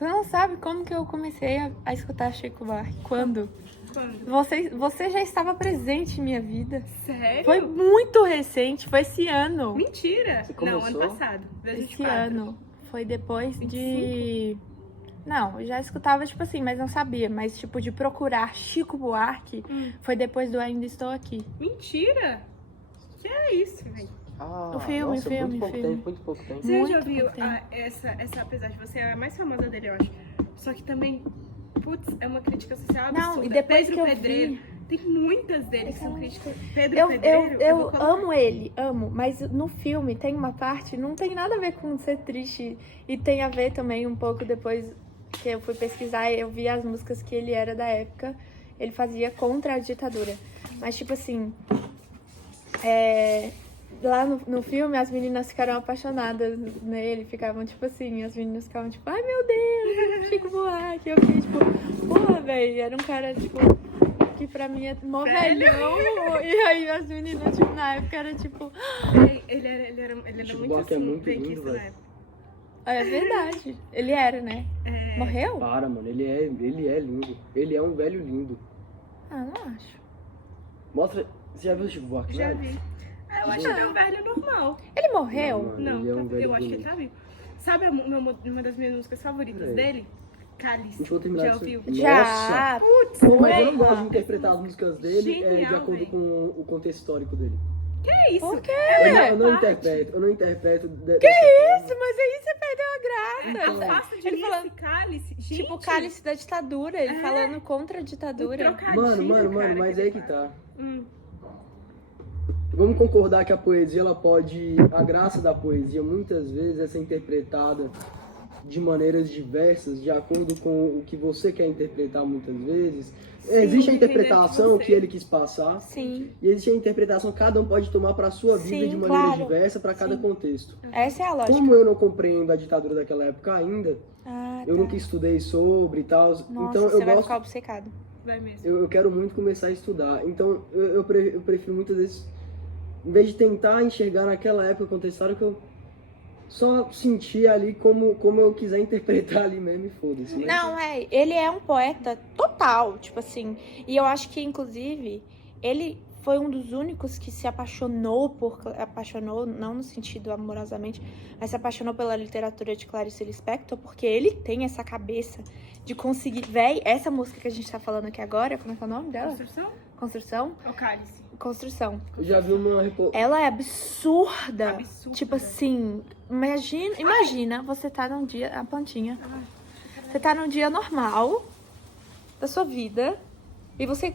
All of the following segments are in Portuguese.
Você não sabe como que eu comecei a escutar Chico Buarque? Quando? Você já estava presente em minha vida. Sério? Foi muito recente, foi esse ano. Mentira! Você Não, começou? ano passado. Esse 2024. ano. Foi depois 25? de... Não, eu já escutava, tipo assim, mas não sabia. Mas, tipo, de procurar Chico Buarque, foi depois do Ainda Estou Aqui. Mentira! Que é isso, velho? Ah, O filme, nossa, filme, muito pouco filme. tempo, muito pouco tempo. Você Muito já viu pouco tempo. essa, apesar de você, é a mais famosa dele, eu acho. Só que também, putz, é uma crítica social absurda. Não, e depois Pedro que eu Pedreiro. vi... Tem muitas dele que são críticas. Pedro Eu Pedreiro. vou colocar- amo ele, amo. Mas no filme tem uma parte, não tem nada a ver com ser triste. E tem a ver também um pouco depois que eu fui pesquisar, eu vi as músicas que ele era da época. Ele fazia contra a ditadura. Mas, tipo assim... Lá no filme, as meninas ficaram apaixonadas nele, ficavam tipo assim, as meninas ficavam tipo, ai meu Deus, Chico Buarque. Eu fiquei tipo, porra, velho, era um cara, tipo, que pra mim é mó velhão. E aí as meninas, tipo, na época era tipo, Ele era Chico muito Buarque é assim, muito lindo, benquista na velho. época. é verdade. Ele era, né? Morreu? Para, mano, ele é lindo. Ele é um velho lindo. Ah, não acho. Mostra. Você já viu o Chico Buarque, Já velho? vi. Eu acho que ele é um velho normal. Ele morreu? Mano, Não, ele é um velho eu acho que ele bonito. tá vivo. Sabe uma das minhas músicas favoritas É. dele? A Cálice. gente vai terminar Já disso. ouviu? Já. Putz, Pô, mas eu não Porra. gosto de interpretar as músicas dele de Genial, acordo velho. com o contexto histórico dele. que é isso? Por quê? Eu não parte. interpreto, eu não interpreto. Que isso? Mas aí você perdeu a graça. Então, Afasta de Ele mim falando- esse cálice. Gente, Tipo, o cálice da ditadura, ele falando contra a um ditadura. trocadilho, Mano, cara, mas que aí ele que tá. Hum. Vamos concordar que a poesia, ela pode... A graça da poesia, muitas vezes, é ser interpretada de maneiras diversas, de acordo com o que você quer interpretar, muitas vezes. Existe a dependendo de interpretação você. que ele quis passar, Sim, e existe a interpretação que cada um pode tomar para sua vida Sim, de maneira claro. diversa, para cada Sim. contexto. essa é a lógica. Como eu não compreendo a ditadura daquela época ainda, Ah, eu tá. nunca estudei sobre e tal, Nossa, então você eu vai gosto... ficar obcecado. Vai mesmo. Eu quero muito começar a estudar. Então, eu prefiro muitas vezes, em vez de tentar enxergar naquela época contextual, que eu só sentia ali como eu quiser interpretar ali mesmo e foda-se. Né? Não, ele é um poeta total, tipo assim. E eu acho que, inclusive, ele foi um dos únicos que se apaixonou não no sentido amorosamente, mas se apaixonou pela literatura de Clarice Lispector, porque ele tem essa cabeça de conseguir... Véi, essa música que a gente tá falando aqui agora, como é que é o nome dela? Construção Construção? ou cálice? Construção. Eu já vi uma... Ela é absurda. Absurda. Tipo assim, imagina você tá num dia... A plantinha. Você tá num dia normal da sua vida e você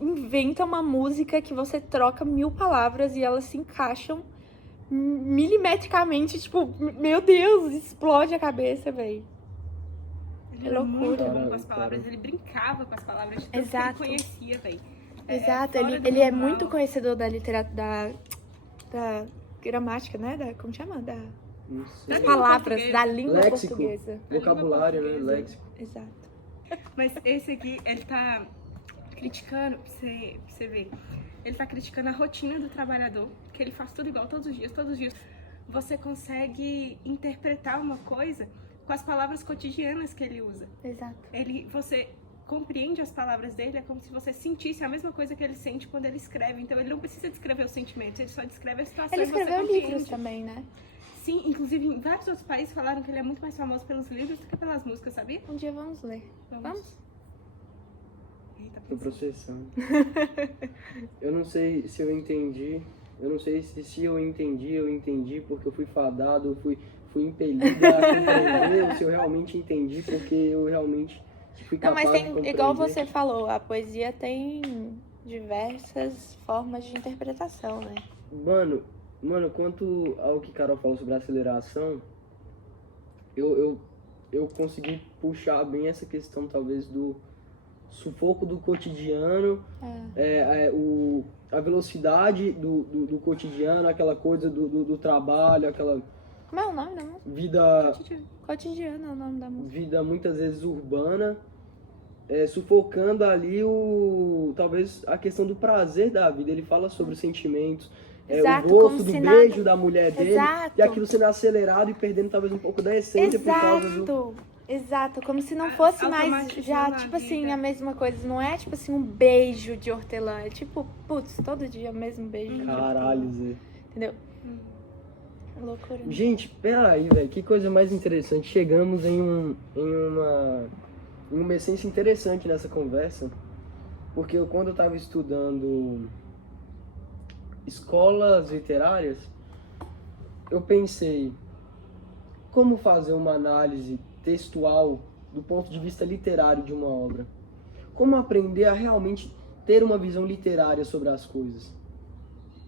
inventa uma música que você troca 1000 palavras e elas se encaixam milimetricamente. Tipo, meu Deus, explode a cabeça, velho. Ele É era loucura. muito bom com as Cara. palavras, ele brincava com as palavras, de tanto Exato. que ele conhecia, velho. Exato, fora do ele é normal. muito conhecedor da literatura, da gramática, né? Como chama? Das Não sei. língua palavras, portuguesa. da língua Léxico. portuguesa. Vocabulário, né? portuguesa. Léxico. Exato. Mas esse aqui, ele tá criticando, pra você ver, ele tá criticando a rotina do trabalhador, que ele faz tudo igual todos os dias, você consegue interpretar uma coisa com as palavras cotidianas que ele usa. Exato. Você compreende as palavras dele, é como se você sentisse a mesma coisa que ele sente quando ele escreve. Então ele não precisa descrever os sentimentos, ele só descreve a situação Ele e você escreveu compreende. livros também, né? Sim, inclusive em vários outros países falaram que ele é muito mais famoso pelos livros do que pelas músicas, sabia? Um dia vamos ler. Vamos? Eita, Tô pensei. processando. Eu não sei se eu entendi. Eu não sei se eu entendi porque eu fui fadado, eu fui impelido a compreender, ou se eu realmente entendi porque eu realmente fui Não, capaz mas de tem, compreender. igual você falou, a poesia tem diversas formas de interpretação, né? Mano, quanto ao que Carol falou sobre a aceleração, eu consegui puxar bem essa questão, talvez, do sufoco do cotidiano, a velocidade do cotidiano, aquela coisa do trabalho, aquela Como é o nome da música? vida, Cotidiano é o nome da música. vida muitas vezes urbana, sufocando ali talvez a questão do prazer da vida. Ele fala sobre os sentimentos, Exato, o como gosto do se beijo nada- da mulher dele, Exato. e aquilo sendo acelerado e perdendo talvez um pouco da essência por causa do... Exato, Exato, como se não fosse mais automatizando já, a tipo assim, vida. a mesma coisa. Não é tipo assim, um beijo de hortelã. É tipo, putz, todo dia o mesmo beijo de hortelã. Caralho, Zé. Entendeu? Loucura. Né? Gente, peraí, velho, que coisa mais interessante. Chegamos em uma essência interessante nessa conversa, porque quando eu tava estudando escolas literárias, eu pensei como fazer uma análise textual do ponto de vista literário de uma obra. Como aprender a realmente ter uma visão literária sobre as coisas.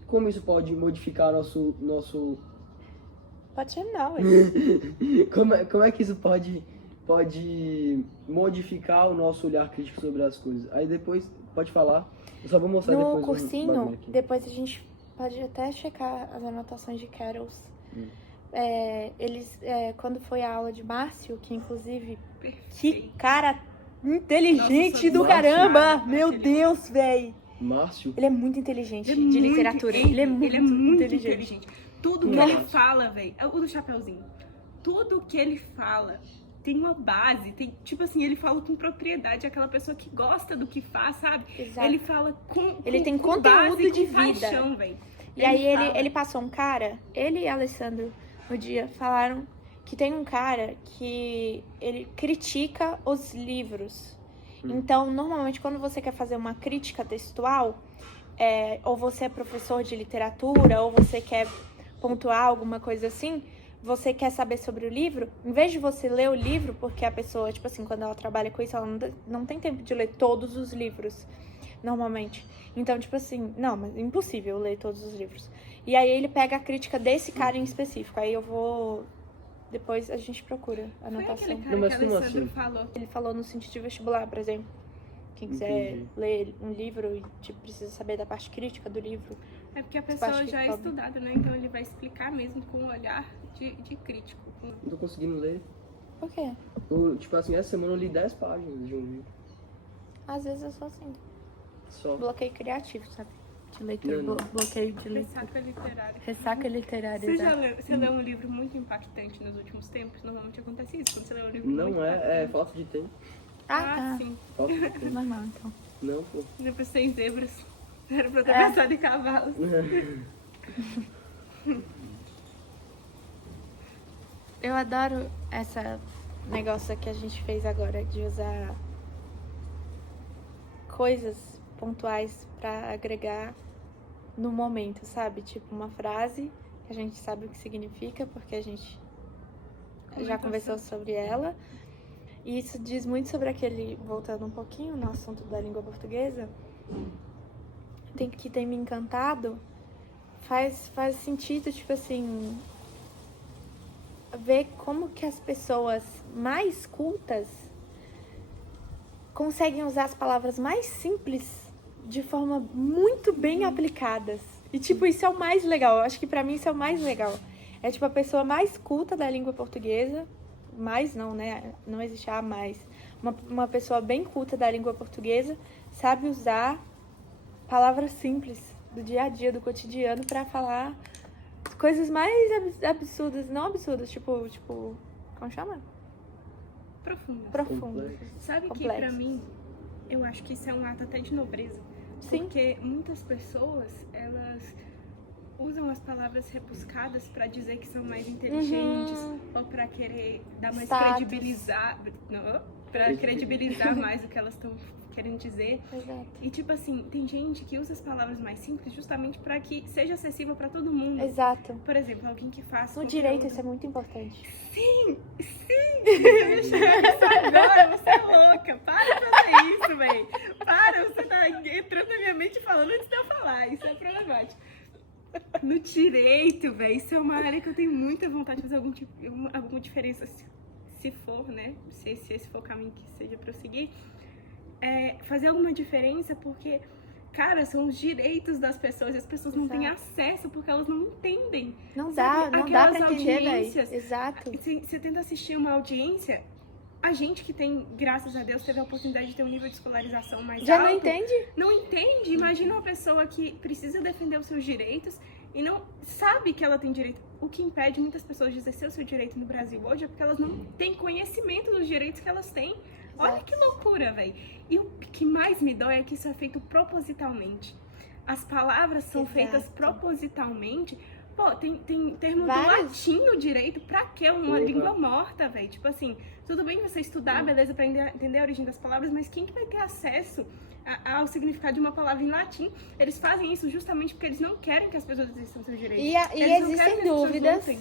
Como isso pode modificar nosso Pode ser não, como é que isso pode modificar o nosso olhar crítico sobre as coisas? Aí depois, pode falar. Eu só vou mostrar No depois um cursinho, bagulho aqui. depois a gente pode até checar as anotações de Carols. Eles, quando foi a aula de Márcio, que inclusive, que Perfeito. cara inteligente Nossa, do Márcio, caramba! Márcio, Meu ele- Deus, véi! Márcio? Ele é muito inteligente Ele é de muito- literatura. Ele é muito inteligente. inteligente. Tudo que Nossa. ele fala, velho, é o do Chapeuzinho. Tudo que ele fala tem uma base, tem, tipo assim, ele fala com propriedade, é aquela pessoa que gosta do que faz, sabe? Exato. Ele fala com Ele tem com conteúdo base, de com vida. paixão, velho. E aí fala- ele passou um cara, ele e Alessandro, no dia, falaram que tem um cara que ele critica os livros. Então, normalmente, quando você quer fazer uma crítica textual, ou você é professor de literatura, ou você quer pontuar alguma coisa assim, você quer saber sobre o livro, em vez de você ler o livro, porque a pessoa, tipo assim, quando ela trabalha com isso, ela não tem tempo de ler todos os livros, normalmente. Então, tipo assim, não, mas é impossível ler todos os livros. E aí ele pega a crítica desse cara em específico. Aí eu vou... Depois a gente procura a Foi anotação. aquele cara Não, mas que o como Alessandro assim? falou. Ele falou no sentido de vestibular, por exemplo. Quem quiser Entendi. ler um livro e tipo, precisa saber da parte crítica do livro. É porque a Parte pessoa que já é cobre. estudada, né? Então ele vai explicar mesmo com um olhar de crítico. Não tô conseguindo ler. Por quê? Tipo assim, essa semana eu li 10 páginas de um livro. Às vezes eu sou assim. Só. Bloqueio criativo, sabe? De leitura, Não. bloqueio de leitura. Ressaca literária. Ressaca literária. Você já exato. você leu um livro muito impactante nos últimos tempos? Normalmente acontece isso, quando você lê um livro muito Não é impactante. falta de tempo. Ah, sim. Falta de tá. tempo. Normal, então. Não, pô. Depois sem zebras. Era pra eu ter É. pensado em cavalos. Eu adoro essa negócio que a gente fez agora de usar coisas pontuais pra agregar no momento, sabe? Tipo uma frase que a gente sabe o que significa porque a gente já conversou sobre ela. E isso diz muito sobre aquele, voltando um pouquinho no assunto da língua portuguesa, que tem me encantado, faz sentido, tipo assim, ver como que as pessoas mais cultas conseguem usar as palavras mais simples de forma muito bem aplicadas. E, tipo, isso é o mais legal. Eu acho que pra mim isso é o mais legal. É, tipo, a pessoa mais culta da língua portuguesa, mais não, né? Não existe a mais. Uma pessoa bem culta da língua portuguesa sabe usar palavras simples do dia a dia, do cotidiano, pra falar coisas mais absurdas, não absurdas, tipo, como chama? Profunda. Profundas. Sabe que Complexo. pra mim, eu acho que isso é um ato até de nobreza. Sim. Porque muitas pessoas, elas usam as palavras rebuscadas pra dizer que são mais inteligentes ou pra querer dar mais Status. pra credibilizar mais o que elas estão querendo dizer. Exato. E tipo assim, tem gente que usa as palavras mais simples justamente pra que seja acessível pra todo mundo. Exato. Por exemplo, alguém que faz No direito isso é muito importante. Sim! Isso agora, você é louca! Para de fazer isso, véi! Para, você tá entrando na minha mente falando antes de eu falar. Isso é problemático. No direito, véi, isso é uma área que eu tenho muita vontade de fazer alguma diferença, se for, né? Se esse for o caminho que seja pra eu seguir. Fazer alguma diferença, porque, cara, são os direitos das pessoas e as pessoas não têm acesso porque elas não entendem. Não dá, Sabe, não dá pra aquelas entender, velho. audiências. Exato. Você tenta assistir uma audiência, a gente que tem, graças a Deus, teve a oportunidade de ter um nível de escolarização mais Já alto. não entende? Não entende. Imagina uma pessoa que precisa defender os seus direitos e não sabe que ela tem direito. o que impede muitas pessoas de exercer o seu direito no Brasil hoje é porque elas não têm conhecimento dos direitos que elas têm. Olha Exato. que loucura, velho. E o que mais me dói é que isso é feito propositalmente. As palavras são Exato. feitas propositalmente. Pô, tem termo Vários. do latim no direito, pra quê? Uma Porra. língua morta, velho. Tipo assim, tudo bem você estudar, beleza, pra entender a origem das palavras, mas quem que vai ter acesso ao significado de uma palavra em latim? Eles fazem isso justamente porque eles não querem que as pessoas exerçam seus direitos. E Eles não querem que existem as pessoas dúvidas. lutem.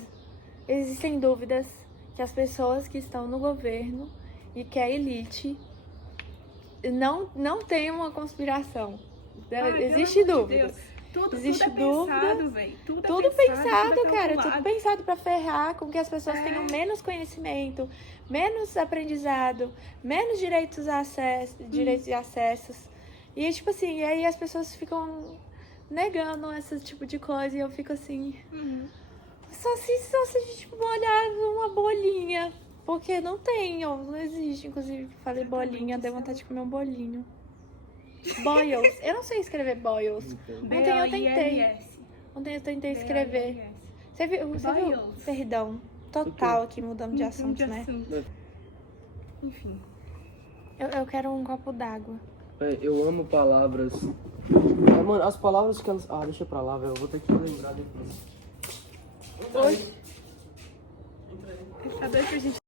Existem dúvidas que as pessoas que estão no governo e que a elite não tem uma conspiração. Ai, Existe pelo amor de dúvidas. Deus. Tudo Existe é pensado, velho. Tudo pensado, tudo é cara. calculado. Tudo pensado pra ferrar com que as pessoas É. tenham menos conhecimento, menos aprendizado, menos direitos de acessos. E tipo assim, e aí as pessoas ficam negando esse tipo de coisa e eu fico assim, Uhum. só se a gente olhar numa bolinha. Porque não tem, ó, não existe. Inclusive, falei bolinha, deu vontade de comer um bolinho. Boils. Eu não sei escrever boils. Ontem eu tentei. B-O-I-L-S. Ontem eu tentei escrever. B-O-I-L-S. Você viu? Boils. Perdão. Total aqui, mudando de assunto, De né? assunto. Enfim. Eu quero um copo d'água. Eu amo palavras. Mano, as palavras que elas. Ah, deixa pra lá, velho. Eu vou ter que lembrar depois. Hoje, Tá doido pra gente